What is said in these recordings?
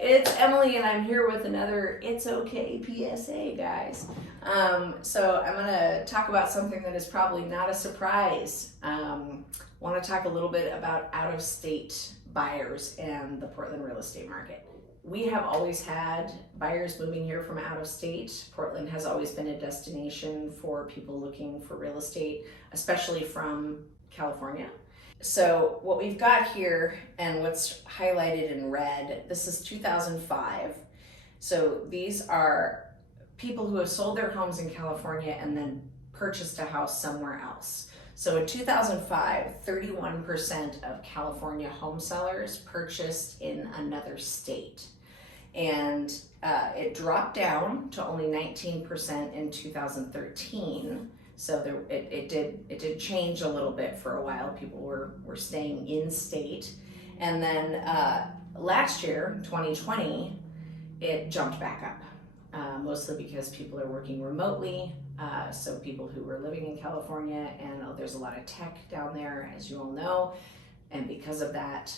It's Emily, and I'm here with another It's Okay PSA, guys. So I'm going to talk about something that is probably not a surprise. Want to talk a little bit about out-of-state buyers and the Portland real estate market. We have always had buyers moving here from out of state. Portland has always been a destination for people looking for real estate, especially from California. So what we've got here and what's highlighted in red, this is 2005. So these are people who have sold their homes in California and then purchased a house somewhere else. So in 2005, 31% of California home sellers purchased in another state. And it dropped down to only 19% in 2013. So it did change a little bit for a while. People were staying in state. And then last year, 2020, it jumped back up, mostly because people are working remotely. So people who were living in California, and there's a lot of tech down there, as you all know. And because of that,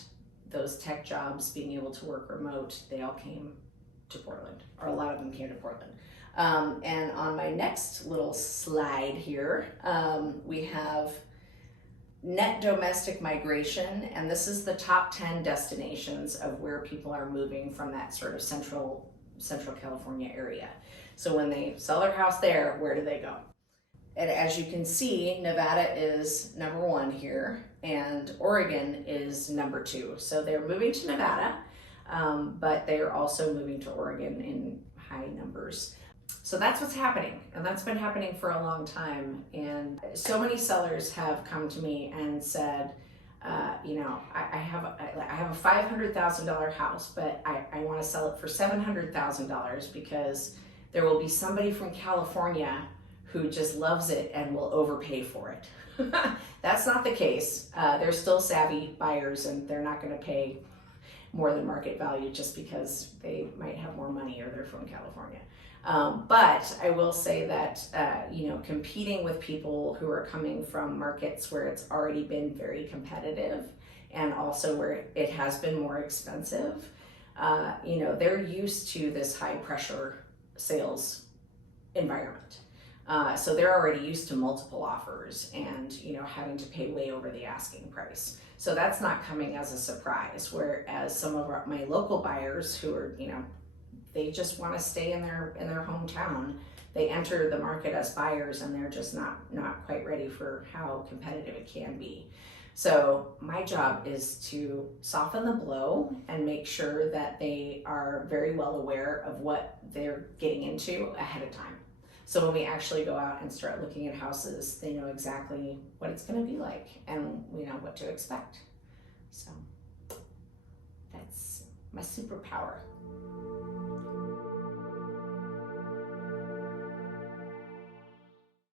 those tech jobs being able to work remote, they all came to Portland, or a lot of them came to Portland. And on my next little slide here, we have net domestic migration, and this is the top 10 destinations of where people are moving from that sort of central California area. So when they sell their house there, where do they go? And as you can see, Nevada is number 1 here, and Oregon is number 2. So they're moving to Nevada, but they are also moving to Oregon in high numbers. So that's what's happening, and that's been happening for a long time. And so many sellers have come to me and said, I have a $500,000 house, but I want to sell it for $700,000 because there will be somebody from California who just loves it and will overpay for it. That's not the case. They're still savvy buyers, and they're not going to pay more than market value just because they might have more money or they're from California. But I will say that, competing with people who are coming from markets where it's already been very competitive and also where it has been more expensive, they're used to this high pressure sales environment. So they're already used to multiple offers and, having to pay way over the asking price. So that's not coming as a surprise. Whereas some of my local buyers who are, they just want to stay in their hometown. They enter the market as buyers, and they're just not quite ready for how competitive it can be. So my job is to soften the blow and make sure that they are very well aware of what they're getting into ahead of time. So when we actually go out and start looking at houses, they know exactly what it's going to be like and what to expect. So that's my superpower.